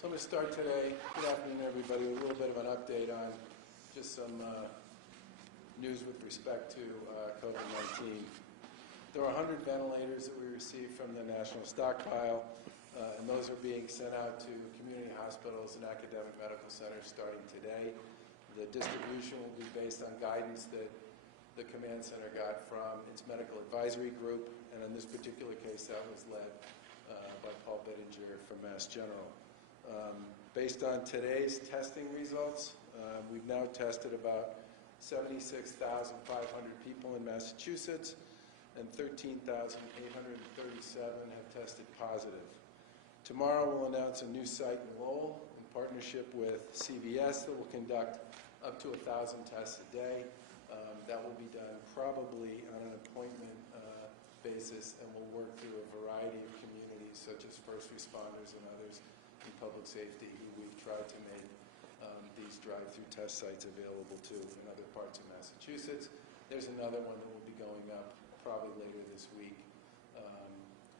So I'm going to start today, good afternoon everybody, with a little bit of an update on just some news with respect to COVID-19. There are 100 ventilators that we received from the National Stockpile, and those are being sent out to community hospitals and academic medical centers starting today. The distribution will be based on guidance that the command center got from its medical advisory group, and in this particular case that was led by Paul Bittinger from Mass General. Based on today's testing results, we've now tested about 76,500 people in Massachusetts, and 13,837 have tested positive. Tomorrow we'll announce a new site in Lowell in partnership with CVS that will conduct up to 1,000 tests a day. That will be done probably on an appointment basis, and we'll work through a variety of communities such as first responders and others in public safety who we've tried to make these drive-through test sites available to in other parts of Massachusetts. There's another one that will be going up probably later this week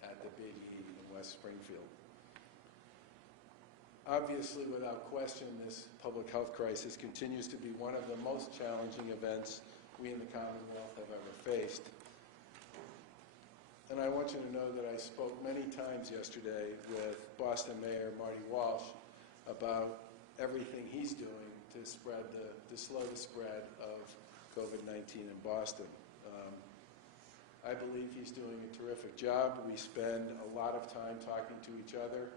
at the Big E in West Springfield. Obviously, without question, this public health crisis continues to be one of the most challenging events we in the Commonwealth have ever faced. And I want you to know that I spoke many times yesterday with Boston Mayor Marty Walsh about everything he's doing to slow the spread of COVID-19 in Boston. I believe he's doing a terrific job. We spend a lot of time talking to each other.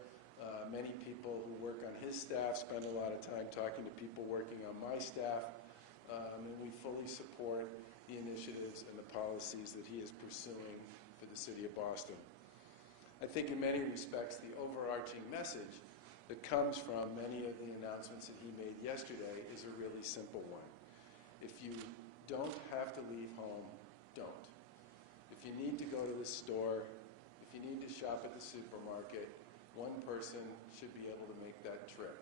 Many people who work on his staff spend a lot of time talking to people working on my staff, and we fully support the initiatives and the policies that he is pursuing for the city of Boston. I think in many respects the overarching message that comes from many of the announcements that he made yesterday is a really simple one. If you don't have to leave home, don't. If you need to go to the store, if you need to shop at the supermarket, one person should be able to make that trip.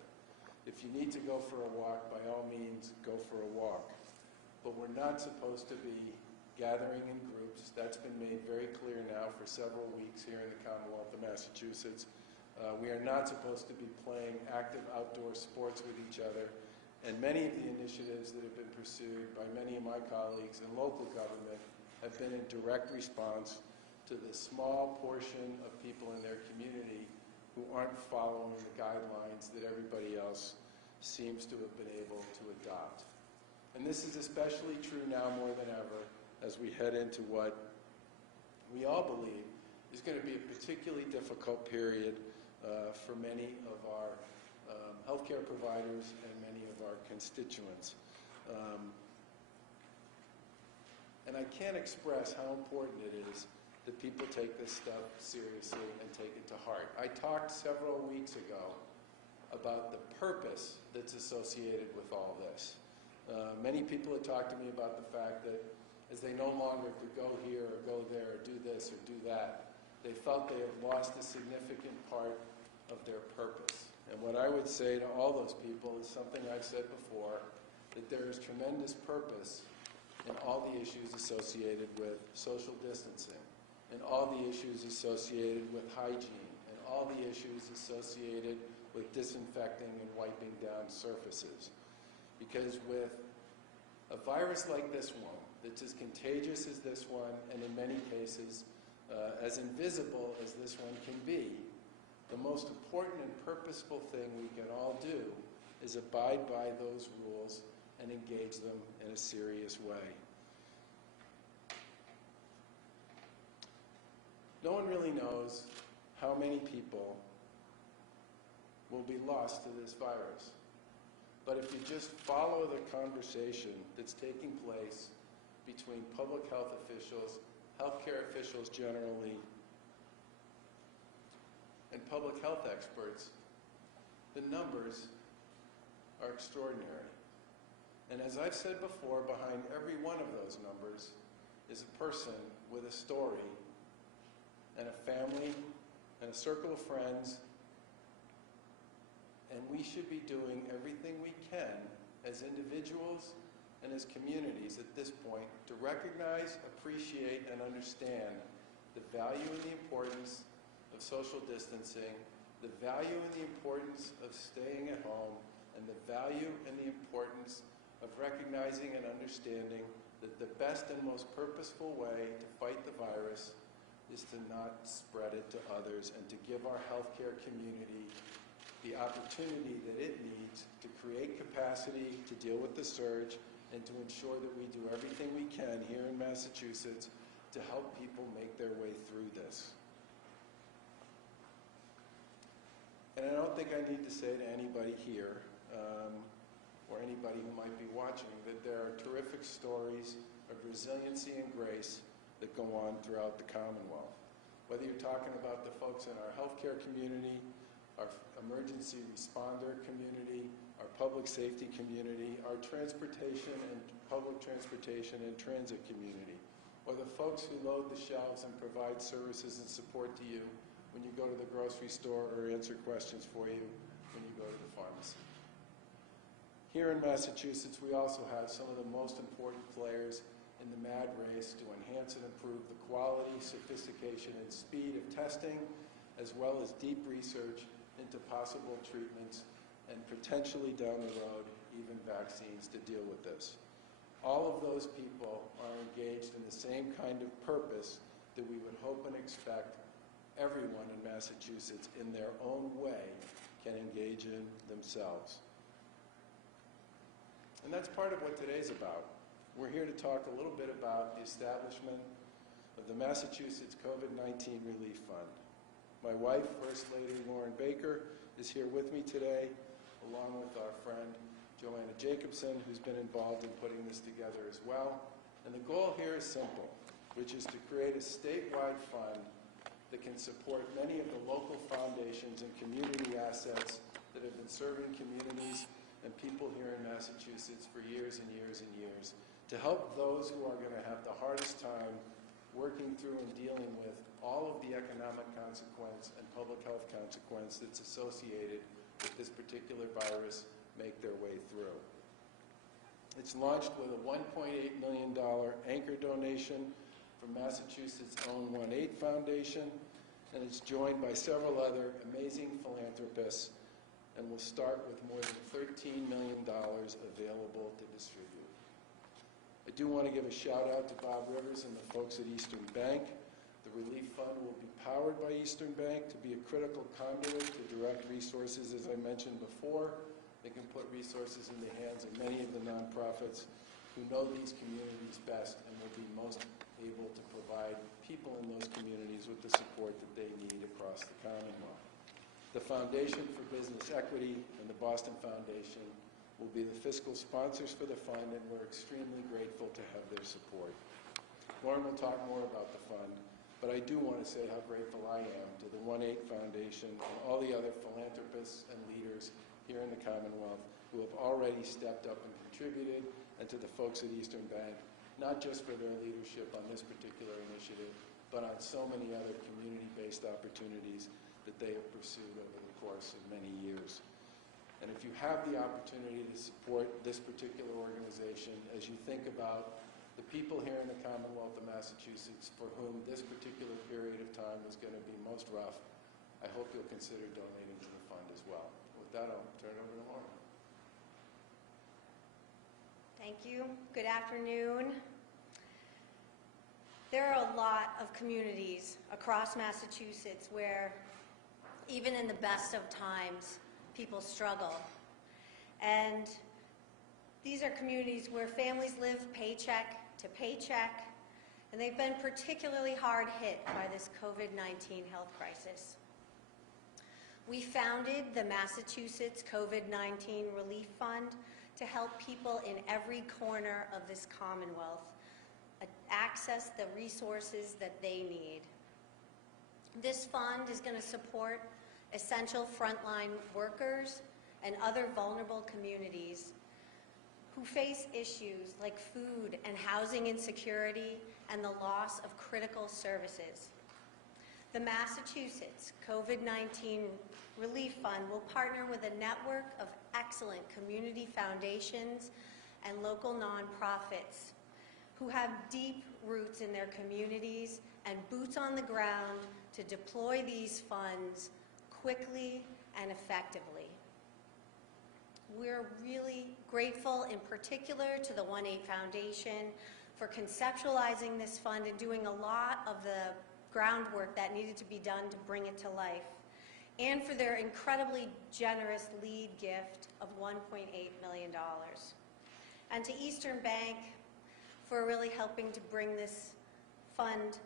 If you need to go for a walk, by all means, go for a walk. But we're not supposed to be gathering in groups. That's been made very clear now for several weeks here in the Commonwealth of Massachusetts. We are not supposed to be playing active outdoor sports with each other. And many of the initiatives that have been pursued by many of my colleagues in local government have been in direct response to the small portion of people in their community who aren't following the guidelines that everybody else seems to have been able to adopt. And this is especially true now more than ever as we head into what we all believe is going to be a particularly difficult period for many of our healthcare providers and many of our constituents. And I can't express how important it is that people take this stuff seriously and take it to heart. I talked several weeks ago about the purpose that's associated with all this. Many people had talked to me about the fact that as they no longer could go here or go there or do this or do that, they felt they had lost a significant part of their purpose. And what I would say to all those people is something I've said before, that there is tremendous purpose in all the issues associated with social distancing, and all the issues associated with hygiene, and all the issues associated with disinfecting and wiping down surfaces. Because with a virus like this one, that's as contagious as this one, and in many cases as invisible as this one can be, the most important and purposeful thing we can all do is abide by those rules and engage them in a serious way. No one really knows how many people will be lost to this virus. But if you just follow the conversation that's taking place between public health officials, healthcare officials generally, and public health experts, the numbers are extraordinary. And as I've said before, behind every one of those numbers is a person with a story and a family and a circle of friends, and we should be doing everything we can as individuals and as communities at this point to recognize, appreciate, and understand the value and the importance of social distancing, the value and the importance of and the value and the importance of recognizing and understanding that the best and most purposeful way to fight the virus is to not spread it to others and to give our healthcare community the opportunity that it needs to create capacity to deal with the surge and to ensure that we do everything we can here in Massachusetts to help people make their way through this. And I don't think I need to say to anybody here, or anybody who might be watching, that there are terrific stories of resiliency and grace that go on throughout the Commonwealth. Whether you're talking about the folks in our healthcare community, our emergency responder community, our public safety community, our transportation and public transportation and transit community, or the folks who load the shelves and provide services and support to you when you go to the grocery store or answer questions for you when you go to the pharmacy. Here in Massachusetts, we also have some of the most important players in the mad race to enhance and improve the quality, sophistication, and speed of testing, as well as deep research into possible treatments and potentially down the road, even vaccines to deal with this. All of those people are engaged in the same kind of purpose that we would hope and expect everyone in Massachusetts, in their own way, can engage in themselves. And that's part of what today's about. We're here to talk a little bit about the establishment of the Massachusetts COVID-19 Relief Fund. My wife, First Lady Lauren Baker, is here with me today, along with our friend Joanna Jacobson, who's been involved in putting this together as well. And the goal here is simple, which is to create a statewide fund that can support many of the local foundations and community assets that have been serving communities and people here in Massachusetts for years and years and years, to help those who are going to have the hardest time working through and dealing with all of the economic consequence and public health consequence that's associated with this particular virus make their way through. It's launched with a $1.8 million anchor donation from Massachusetts' own 1-8 Foundation, and it's joined by several other amazing philanthropists, and will start with more than $13 million available to distribute. I do want to give a shout out to Bob Rivers and the folks at Eastern Bank. The Relief Fund will be powered by Eastern Bank to be a critical conduit to direct resources, as I mentioned before. They can put resources in the hands of many of the nonprofits who know these communities best and will be most able to provide people in those communities with the support that they need across the Commonwealth. The Foundation for Business Equity and the Boston Foundation will be the fiscal sponsors for the fund, and we're extremely grateful to have their support. Lauren will talk more about the fund, but I do want to say how grateful I am to the 1-8 Foundation and all the other philanthropists and leaders here in the Commonwealth who have already stepped up and contributed, and to the folks at Eastern Bank, not just for their leadership on this particular initiative, but on so many other community-based opportunities that they have pursued over the course of many years. And if you have the opportunity to support this particular organization, as you think about the people here in the Commonwealth of Massachusetts for whom this particular period of time is going to be most rough, I hope you'll consider donating to the fund as well. With that, I'll turn it over to Lauren. Thank you. Good afternoon. There are a lot of communities across Massachusetts where, even in the best of times, people struggle. And these are communities where families live paycheck to paycheck, and they've been particularly hard hit by this COVID-19 health crisis. We founded the Massachusetts COVID-19 Relief Fund to help people in every corner of this Commonwealth access the resources that they need. This fund is going to support essential frontline workers and other vulnerable communities who face issues like food and housing insecurity and the loss of critical services. The Massachusetts COVID-19 Relief Fund will partner with a network of excellent community foundations and local nonprofits who have deep roots in their communities and boots on the ground to deploy these funds quickly and effectively. we're really grateful in particular to the 1-8 Foundation for conceptualizing this fund and doing a lot of the groundwork that needed to be done to bring it to life, and for their incredibly generous lead gift of $1.8 million. And to Eastern Bank for really helping to bring this fund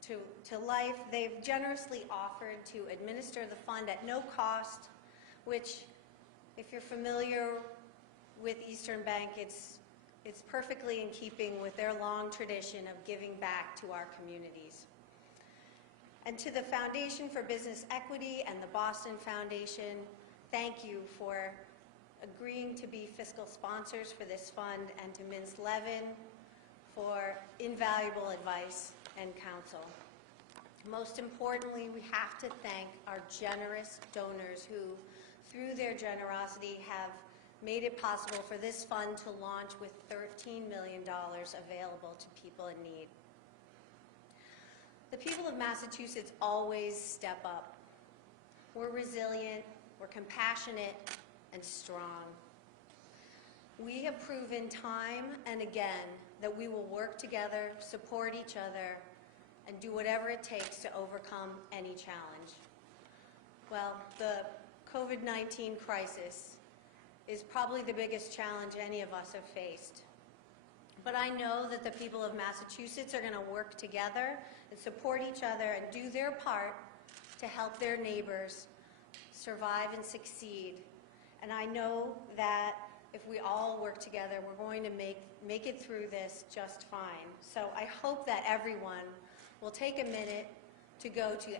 to life. They've generously offered to administer the fund at no cost, which, if you're familiar with Eastern Bank, it's perfectly in keeping with their long tradition of giving back to our communities. And to the Foundation for Business Equity and the Boston Foundation, thank you for agreeing to be fiscal sponsors for this fund, and to Ms. Levin for invaluable advice and counsel. Most importantly, we have to thank our generous donors who, through their generosity, have made it possible for this fund to launch with $13 million available to people in need. The people of Massachusetts always step up. We're resilient, we're compassionate, and strong. We have proven time and again that we will work together, support each other, and do whatever it takes to overcome any challenge. Well, the COVID-19 crisis is probably the biggest challenge any of us have faced. But I know that the people of Massachusetts are going to work together and support each other and do their part to help their neighbors survive and succeed. And I know that if we all work together, we're going to make it through this just fine. So I hope that everyone will take a minute to go to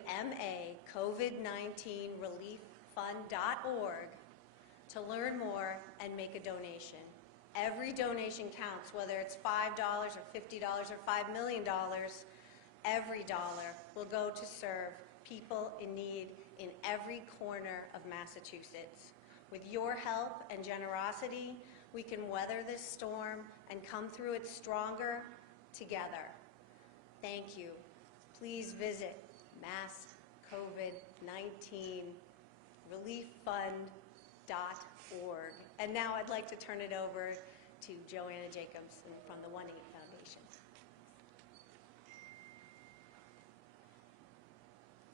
macovid19relieffund.org to learn more and make a donation. Every donation counts, whether it's $5 or $50 or $5 million. Every dollar will go to serve people in need in every corner of Massachusetts. With your help and generosity, we can weather this storm and come through it stronger together. Thank you. Please visit masscovid19relieffund.org. And now I'd like to turn it over to Joanna Jacobs from the 1-8 Foundation.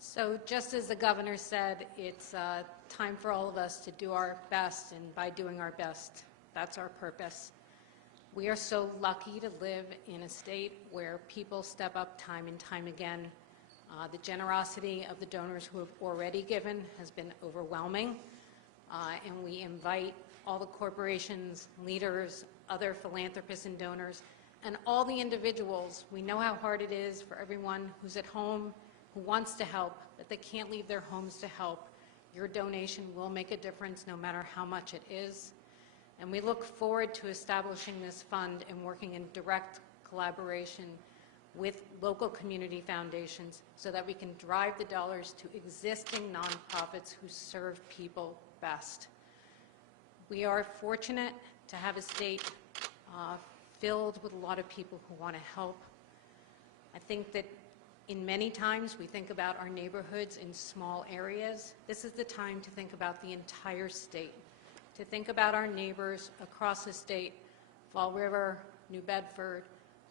So just as the governor said, it's time for all of us to do our best, and by doing our best, that's our purpose. We are so lucky to live in a state where people step up time and time again. The generosity of the donors who have already given has been overwhelming, and we invite all the corporations, leaders, other philanthropists and donors, and all the individuals. We know how hard it is for everyone who's at home, who wants to help, but they can't leave their homes to help. Your donation will make a difference no matter how much it is. And we look forward to establishing this fund and working in direct collaboration with local community foundations so that we can drive the dollars to existing nonprofits who serve people best. We are fortunate to have a state filled with a lot of people who want to help. I think that in many times we think about our neighborhoods in small areas. This is the time to think about the entire state, to think about our neighbors across the state, Fall River, New Bedford,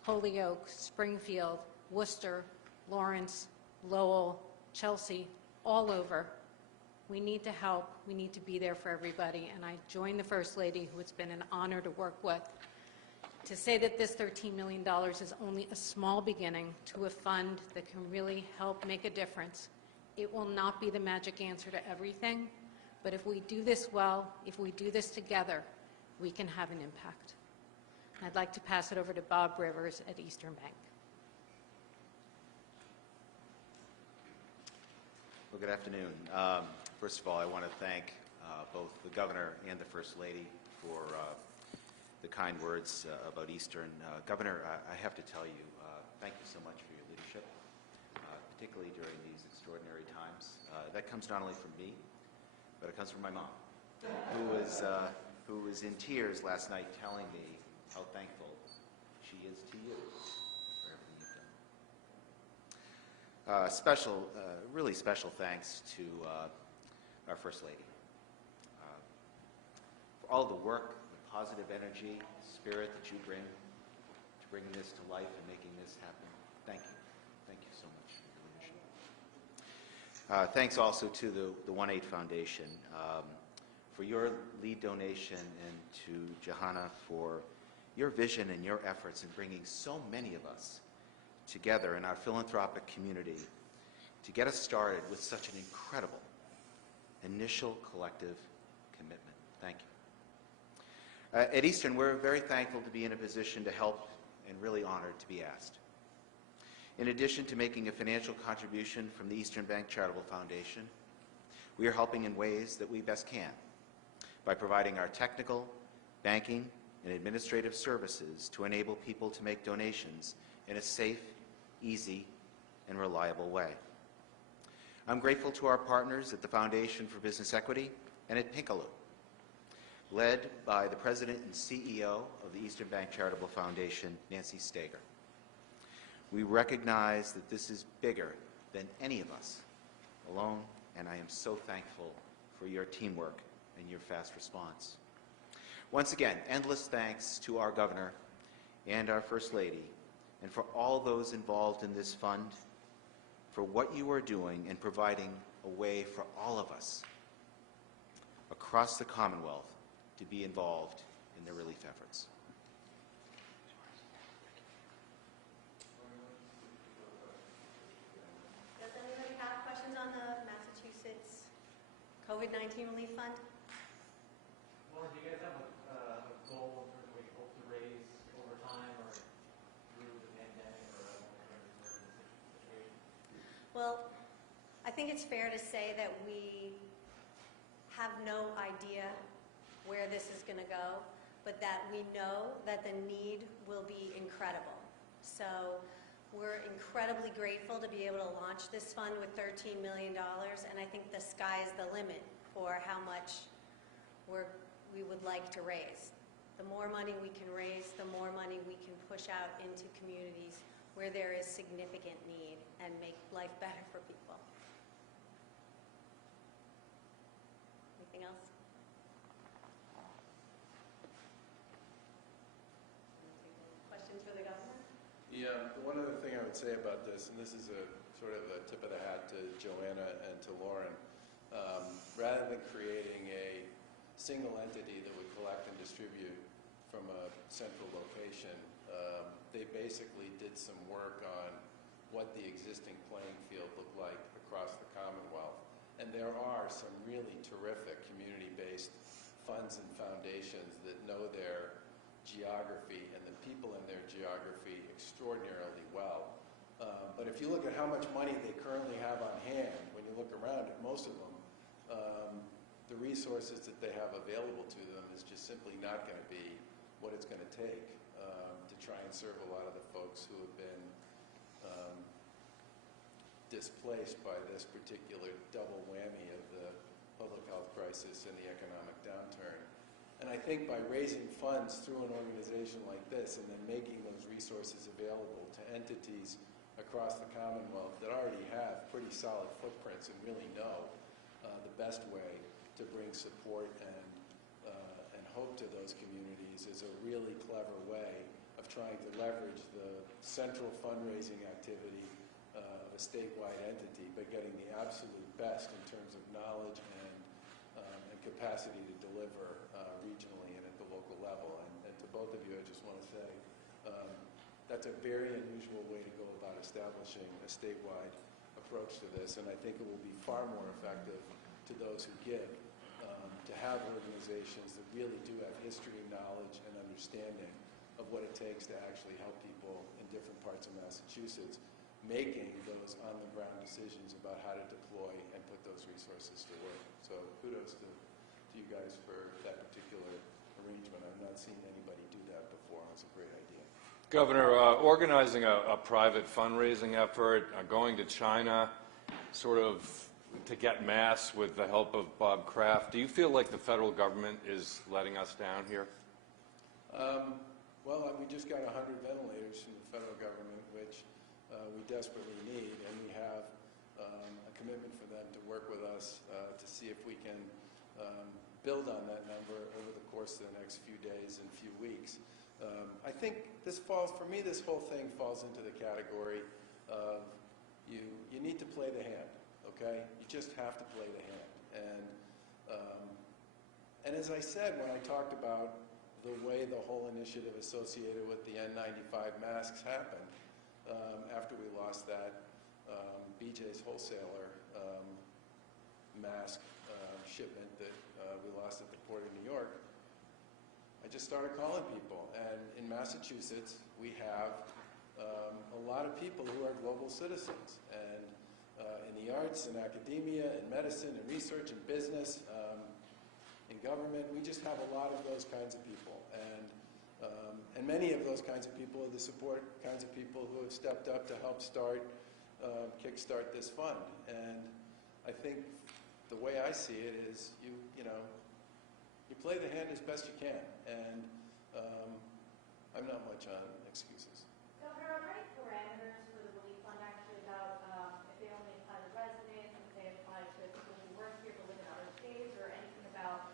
Holyoke, Springfield, Worcester, Lawrence, Lowell, Chelsea, all over. We need to help. We need to be there for everybody. And I join the First Lady, who it's been an honor to work with, to say that this $13 million is only a small beginning to a fund that can really help make a difference. It will not be the magic answer to everything, but if we do this well, if we do this together, we can have an impact. I'd like to pass it over to Bob Rivers at Eastern Bank. Well, good afternoon. First of all, I want to thank both the Governor and the First Lady for the kind words about Eastern. Governor, I have to tell you, thank you so much for your leadership, particularly during these extraordinary times. That comes not only from me, but it comes from my mom, who was in tears last night telling me how thankful she is to you for everything you've done. Really special thanks to our First Lady for for all the work, the positive energy, spirit that you bring to bringing this to life and making this happen. Thank you. Thank you so much for your leadership. Thanks also to the 1-8 Foundation for your lead donation, and to Johanna for your vision and your efforts in bringing so many of us together in our philanthropic community to get us started with such an incredible initial collective commitment. Thank you. At Eastern, we're very thankful to be in a position to help and really honored to be asked. In addition to making a financial contribution from the Eastern Bank Charitable Foundation, we are helping in ways that we best can by providing our technical, banking, and administrative services to enable people to make donations in a safe, easy, and reliable way. I'm grateful to our partners at the Foundation for Business Equity and at Pinkaloo, led by the President and CEO of the Eastern Bank Charitable Foundation, Nancy Steger. We recognize that this is bigger than any of us alone, and I am so thankful for your teamwork and your fast response. Once again, endless thanks to our Governor and our First Lady, and for all those involved in this fund, for what you are doing in providing a way for all of us across the Commonwealth to be involved in the relief efforts. Does anybody have questions on the Massachusetts COVID-19 Relief Fund? Lauren, do you guys have a goal in terms of what you hope to raise over time or through the pandemic or a long-term situation? Well, I think it's fair to say that we have no idea where this is going to go, but that we know that the need will be incredible. So we're incredibly grateful to be able to launch this fund with $13 million, and I think the sky is the limit for how much we would like to raise. The more money we can raise, the more money we can push out into communities where there is significant need and make life better for people. Anything else? Questions for the governor? Yeah, one other thing I would say about this, and this is a sort of a tip of the hat to Joanna and to Lauren, rather than creating a single entity that would collect and distribute from a central location, they basically did some work on what the existing playing field looked like across the Commonwealth. And there are some really terrific community-based funds and foundations that know their geography and the people in their geography extraordinarily well. But if you look at how much money they currently have on hand, when you look around at most of them, the resources that they have available to them is just simply not going to be what it's going to take to try and serve a lot of the folks who have been displaced by this particular double whammy of the public health crisis and the economic downturn. And I think by raising funds through an organization like this and then making those resources available to entities across the Commonwealth that already have pretty solid footprints and really know the best way to bring support and hope to those communities is a really clever way of trying to leverage the central fundraising activity of a statewide entity, but getting the absolute best in terms of knowledge and capacity to deliver regionally and at the local level. And to both of you, I just want to say that's a very unusual way to go about establishing a statewide approach to this, and I think it will be far more effective to those who give to have organizations that really do have history, knowledge, and understanding of what it takes to actually help people in different parts of Massachusetts, making those on-the-ground decisions about how to deploy and put those resources to work. So kudos to you guys for that particular arrangement. I've not seen anybody do that before. It was a great idea. Governor, organizing a private fundraising effort, going to China, sort of to get masks with the help of Bob Kraft, do you feel like the federal government is letting us down here? Well, we just got 100 ventilators from the federal government, which we desperately need, and we have a commitment for them to work with us to see if we can build on that number over the course of the next few days and few weeks. I think this falls, for me, this whole thing falls into the category of you need to play the hand, okay? You just have to play the hand. And as I said when I talked about the way the whole initiative associated with the N95 masks happened, after we lost that BJ's wholesaler mask shipment that we lost at the Port of New York, I just started calling people. And in Massachusetts, we have a lot of people who are global citizens. And in the arts, in academia, in medicine, in research, in business, in government, we just have a lot of those kinds of people. And many of those kinds of people are the support kinds of people who have stepped up to help kickstart this fund. And I think the way I see it is you play the hand as best you can. And I'm not much on excuses. Governor, are there any parameters for the relief fund actually about if they only apply to residents, if they apply to people who work here but live in other states, or anything about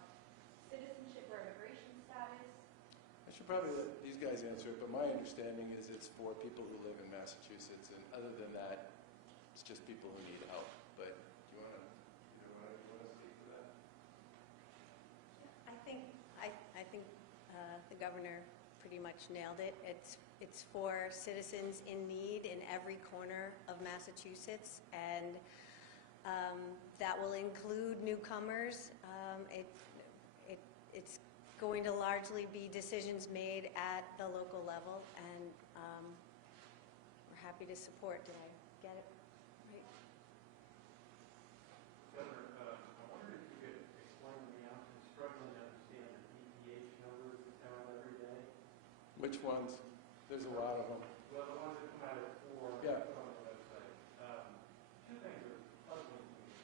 citizenship or immigration status? I should probably let these guys answer it, but my understanding is it's for people who live in Massachusetts, and other than that, it's just people who need help. But do you want to speak to that? I think the governor pretty much nailed it. It's for citizens in need in every corner of Massachusetts, and that will include newcomers. It's going to largely be decisions made at the local level, and we're happy to support. Did I get it right? Governor, I wondered if you could explain to me, I'm struggling to understand the DPH numbers that come out every day. Which ones? There's a lot of them. Well, the ones that come out at 4 Yeah. on the website. Two things are puzzling to me.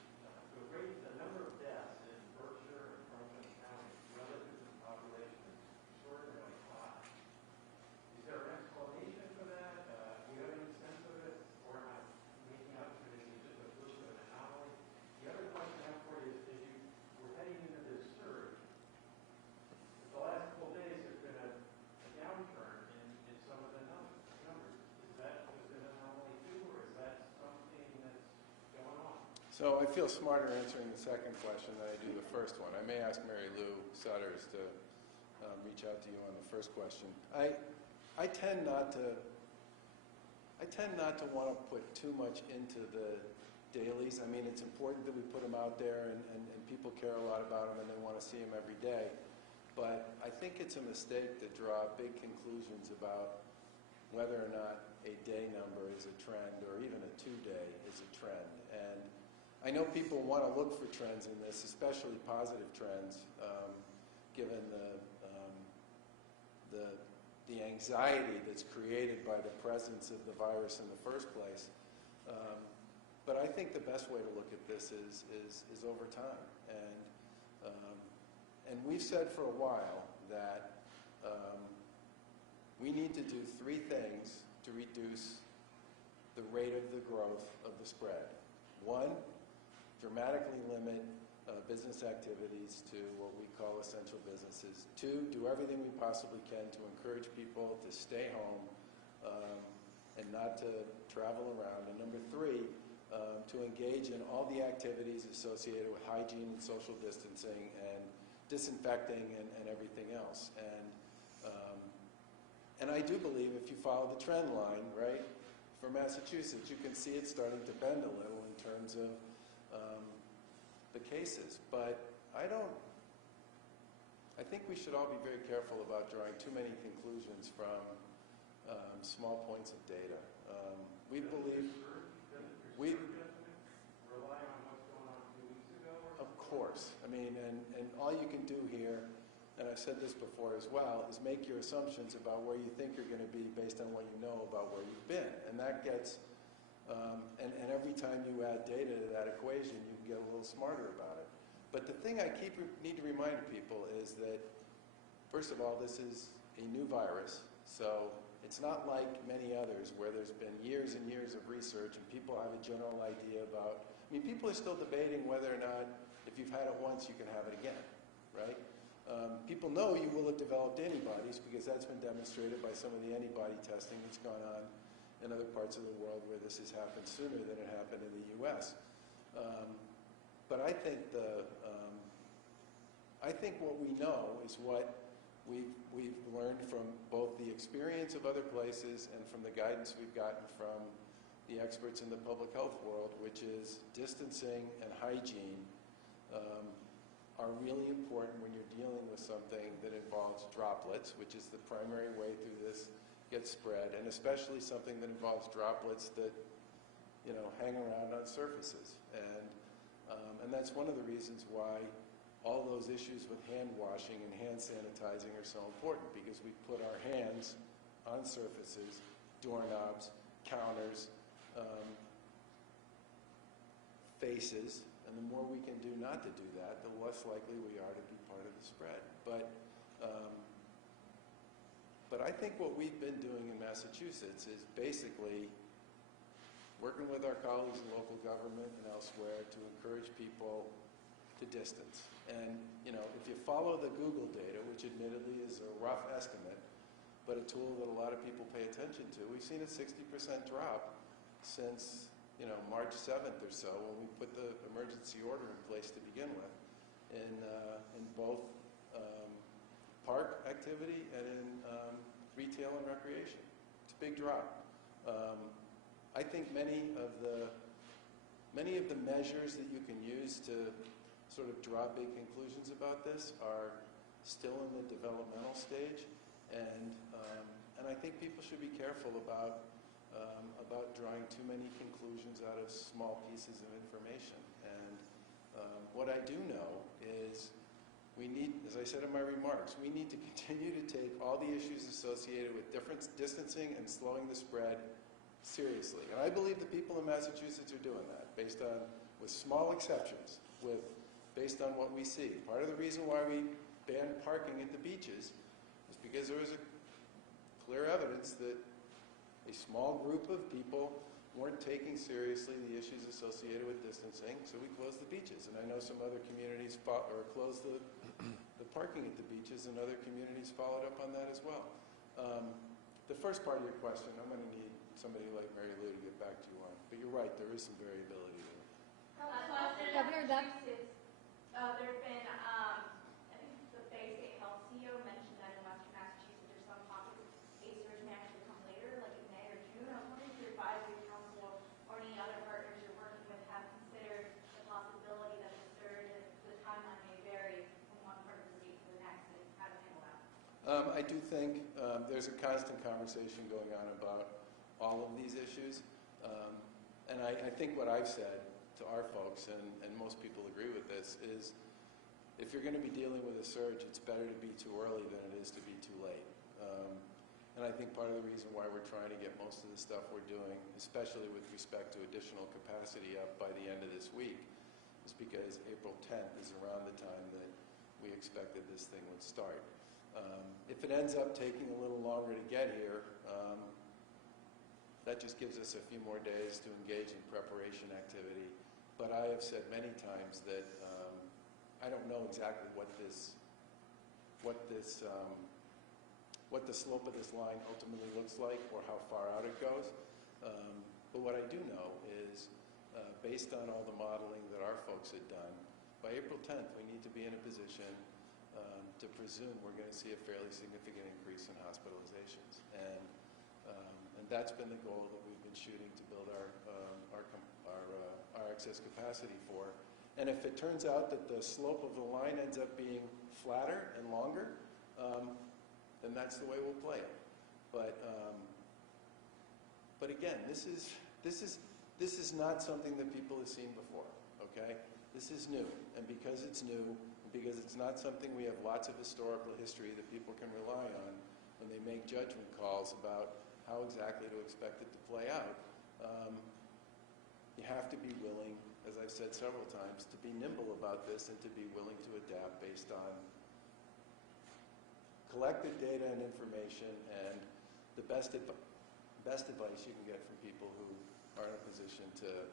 The number of deaths in Berkshire and Franklin County relative to the population is extraordinarily high. Is there an explanation for that? Do you have any sense of it? Or am I making up for this? Is it just a little bit of an anomaly? The other question I have for you is, as you were heading into this surge, the last couple of days there's been a downturn in some of the numbers. Is that just an anomaly too, or is that something that's going on? So I feel smarter answering the second question than I do the first one. I may ask Mary Lou Sutters to reach out to you on the first question. I tend not to want to put too much into the dailies. I mean, it's important that we put them out there, and people care a lot about them, and they want to see them every day. But I think it's a mistake to draw big conclusions about whether or not a day number is a trend, or even a 2-day is a trend. And I know people want to look for trends in this, especially positive trends, given the anxiety that's created by the presence of the virus in the first place. But I think the best way to look at this is over time. And we've said for a while that we need to do 3 things to reduce the rate of the growth of the spread. 1, dramatically limit business activities to what we call essential businesses. 2, do everything we possibly can to encourage people to stay home and not to travel around. And number 3, to engage in all the activities associated with hygiene and social distancing and disinfecting and everything else. And I do believe if you follow the trend line, right, for Massachusetts, you can see it starting to bend a little in terms of the cases. But I think we should all be very careful about drawing too many conclusions from small points of data. We believe, rely on what's going on 2 weeks ago? of course, I mean, and all you can do here, and I've said this before as well, is make your assumptions about where you think you're going to be based on what you know about where you've been. And that gets, and every time you add data to that equation, you can get a little smarter about it. But the thing I need to remind people is that, first of all, this is a new virus, so it's not like many others where there's been years and years of research and people have a general idea about, I mean, people are still debating whether or not if you've had it once, you can have it again, right? People know you will have developed antibodies because that's been demonstrated by some of the antibody testing that's gone on in other parts of the world where this has happened sooner than it happened in the U.S. But I think what we know is what we've learned from both the experience of other places and from the guidance we've gotten from the experts in the public health world, which is distancing and hygiene are really important when you're dealing with something that involves droplets, which is the primary way through this gets spread, and especially something that involves droplets that, you know, hang around on surfaces. And that's one of the reasons why all those issues with hand washing and hand sanitizing are so important, because we put our hands on surfaces, doorknobs, counters, faces, and the more we can do not to do that, the less likely we are to be part of the spread. But I think what we've been doing in Massachusetts is basically working with our colleagues in local government and elsewhere to encourage people to distance. And, you know, if you follow the Google data, which admittedly is a rough estimate, but a tool that a lot of people pay attention to, we've seen a 60% drop since, you know, March 7th or so, when we put the emergency order in place to begin with, in both park activity and in retail and recreation. It's a big drop. I think many of the measures that you can use to sort of draw big conclusions about this are still in the developmental stage, and I think people should be careful about drawing too many conclusions out of small pieces of information. And what I do know is we need, as I said in my remarks, we need to continue to take all the issues associated with distancing and slowing the spread seriously. And I believe the people in Massachusetts are doing that, based on, with small exceptions, based on what we see. Part of the reason why we banned parking at the beaches is because there was a clear evidence that a small group of people weren't taking seriously the issues associated with distancing, so we closed the beaches. And I know some other communities closed the parking at the beaches, and other communities followed up on that as well. The first part of your question, I'm going to need somebody like Mary Lou to get back to you on. But you're right, there is some variability there. Governor, Massachusetts, there have been, I think the Bay State Health CEO mentioned that in Western Massachusetts, there's some pockets of case surge may actually come later, like in May or June. I was wondering if your advisory council or any other partners you're working with have considered the possibility that the surge, the timeline may vary from one part of the state to the next, and how to handle that. I do think there's a constant conversation going on about all of these issues. And I think what I've said to our folks, and most people agree with this, is if you're going to be dealing with a surge, it's better to be too early than it is to be too late. And I think part of the reason why we're trying to get most of the stuff we're doing, especially with respect to additional capacity, up by the end of this week, is because April 10th is around the time that we expected this thing would start. If it ends up taking a little longer to get here, that just gives us a few more days to engage in preparation activity. But I have said many times that I don't know exactly what the slope of this line ultimately looks like or how far out it goes. But what I do know is, based on all the modeling that our folks had done, by April 10th we need to be in a position to presume we're going to see a fairly significant increase in hospitalizations. And that's been the goal that we've been shooting to build our excess capacity for. And if it turns out that the slope of the line ends up being flatter and longer, then that's the way we'll play it. But again, this is not something that people have seen before. Okay, this is new, and because it's new, and because it's not something we have lots of historical history that people can rely on when they make judgment calls about how exactly to expect it to play out. You have to be willing, as I've said several times, to be nimble about this and to be willing to adapt based on collected data and information and the best advice you can get from people who are in a position to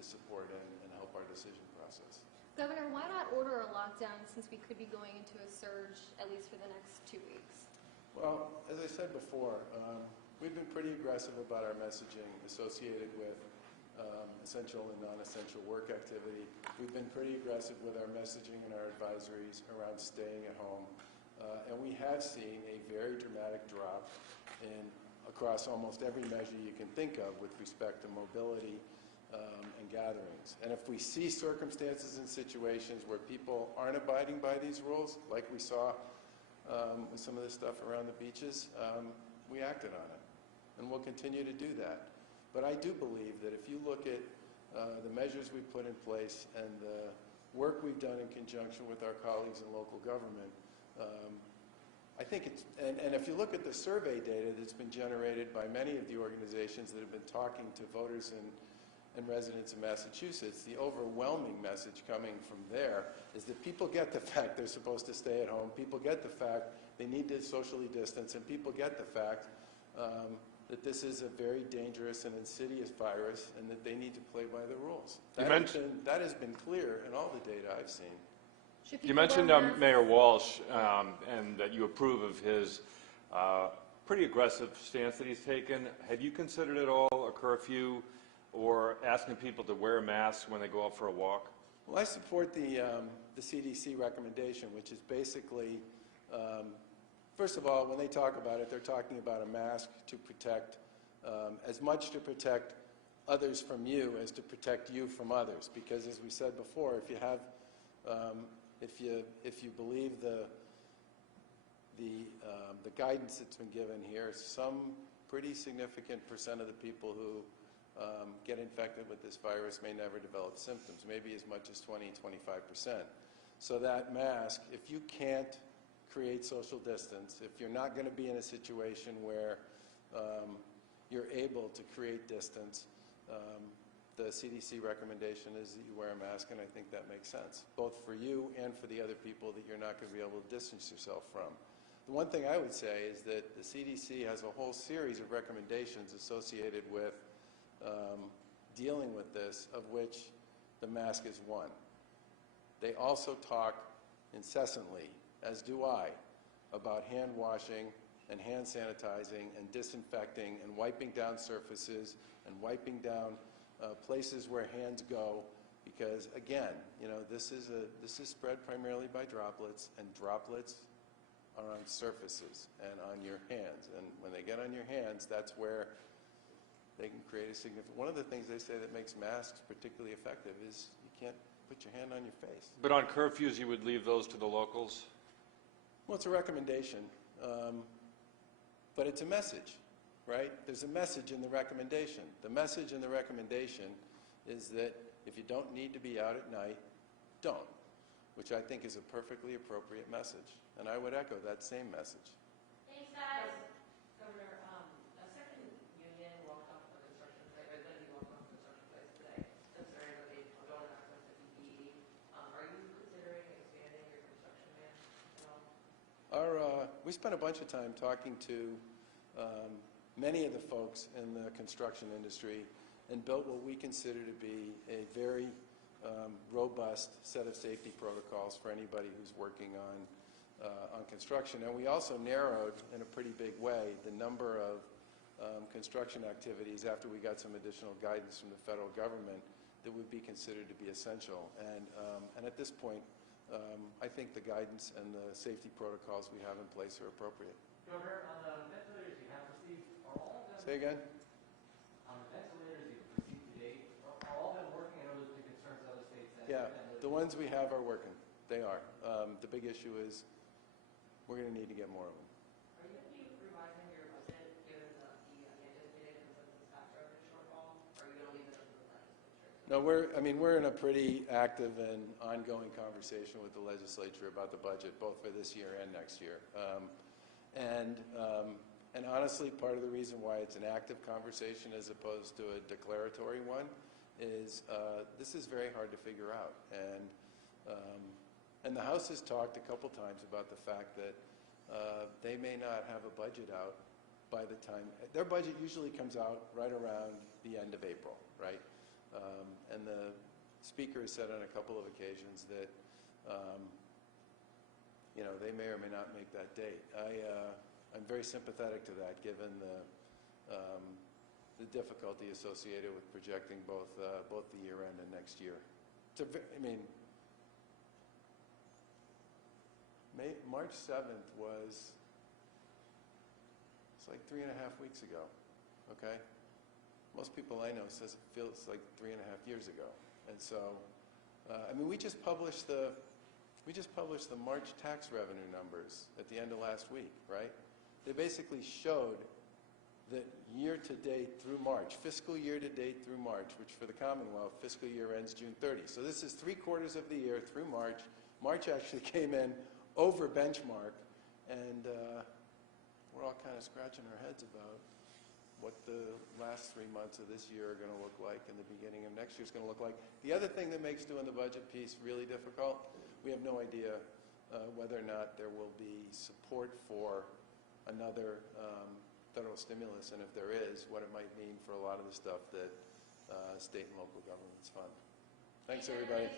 support and help our decision process. Governor, why not order a lockdown since we could be going into a surge at least for the next 2 weeks? Well, as I said before, we've been pretty aggressive about our messaging associated with essential and non-essential work activity. We've been pretty aggressive with our messaging and our advisories around staying at home. And we have seen a very dramatic drop across almost every measure you can think of with respect to mobility and gatherings. And if we see circumstances and situations where people aren't abiding by these rules, like we saw with some of the stuff around the beaches, we acted on it. And we'll continue to do that. But I do believe that if you look at the measures we've put in place and the work we've done in conjunction with our colleagues in local government, I think it's, and if you look at the survey data that's been generated by many of the organizations that have been talking to voters and residents in Massachusetts, the overwhelming message coming from there is that people get the fact they're supposed to stay at home, people get the fact they need to socially distance, and people get the fact that this is a very dangerous and insidious virus and that they need to play by the rules. That has been clear in all the data I've seen. You mentioned Mayor Walsh and that you approve of his pretty aggressive stance that he's taken. Have you considered at all a curfew or asking people to wear masks when they go out for a walk? Well, I support the CDC recommendation, which is basically, first of all, when they talk about it, they're talking about a mask to protect, as much to protect others from you as to protect you from others. Because as we said before, if you have if you believe the guidance that's been given here, some pretty significant percent of the people who get infected with this virus may never develop symptoms, maybe as much as 20–25%. So that mask, if you can't create social distance, if you're not going to be in a situation where you're able to create distance, the CDC recommendation is that you wear a mask, and I think that makes sense, both for you and for the other people that you're not going to be able to distance yourself from. The one thing I would say is that the CDC has a whole series of recommendations associated with dealing with this, of which the mask is one. They also talk incessantly, as do I, about hand washing and hand sanitizing and disinfecting and wiping down surfaces and wiping down places where hands go, because again, you know, this is spread primarily by droplets, and droplets are on surfaces and on your hands, and when they get on your hands, that's where they can create a significant. One of the things they say that makes masks particularly effective is you can't put your hand on your face. But on curfews, you would leave those to the locals? Well, it's a recommendation, but it's a message. Right? There's a message in the recommendation. The message in the recommendation is that if you don't need to be out at night, don't, which I think is a perfectly appropriate message. And I would echo that same message. Thanks, guys. Governor, a second union walked off the construction site, or then he walked off the construction site today, considering that they don't have access to PPE. Are you considering expanding your construction ban at all? We spent a bunch of time talking to many of the folks in the construction industry and built what we consider to be a very robust set of safety protocols for anybody who's working on construction. And we also narrowed in a pretty big way the number of construction activities after we got some additional guidance from the federal government that would be considered to be essential. And at this point, I think the guidance and the safety protocols we have in place are appropriate. Governor, on the ventilators you have received, are all of them? Say again? On the ventilators you've received to date, are all of them working? I know there's been concerns in other states that Yeah, the ones we have are working. They are. The big issue is we're going to need to get more of them. Are you going to be revising your budget given the anticipated consensus tax revenue shortfall? Or are you going to leave it up to the legislature? No, we're in a pretty active and ongoing conversation with the legislature about the budget, both for this year and next year. And honestly, part of the reason why it's an active conversation as opposed to a declaratory one is this is very hard to figure out. And the House has talked a couple times about the fact that they may not have a budget out by the time, their budget usually comes out right around the end of April, right? And the speaker has said on a couple of occasions that, you know, they may or may not make that date. I'm very sympathetic to that, given the difficulty associated with projecting both the year end and next year. I mean, March 7th was, it's like 3.5 weeks ago, okay? Most people I know says it feels like 3.5 years ago. And so, I mean, we just published the March tax revenue numbers at the end of last week, right? They basically showed that year to date through March, fiscal year to date through March, which for the Commonwealth, fiscal year ends June 30. So this is 3/4 of the year through March. March actually came in over benchmark, and we're all kind of scratching our heads about what the last 3 months of this year are going to look like and the beginning of next year is going to look like. The other thing that makes doing the budget piece really difficult, we have no idea whether or not there will be support for another federal stimulus, and if there is, what it might mean for a lot of the stuff that state and local governments fund. Thanks, everybody.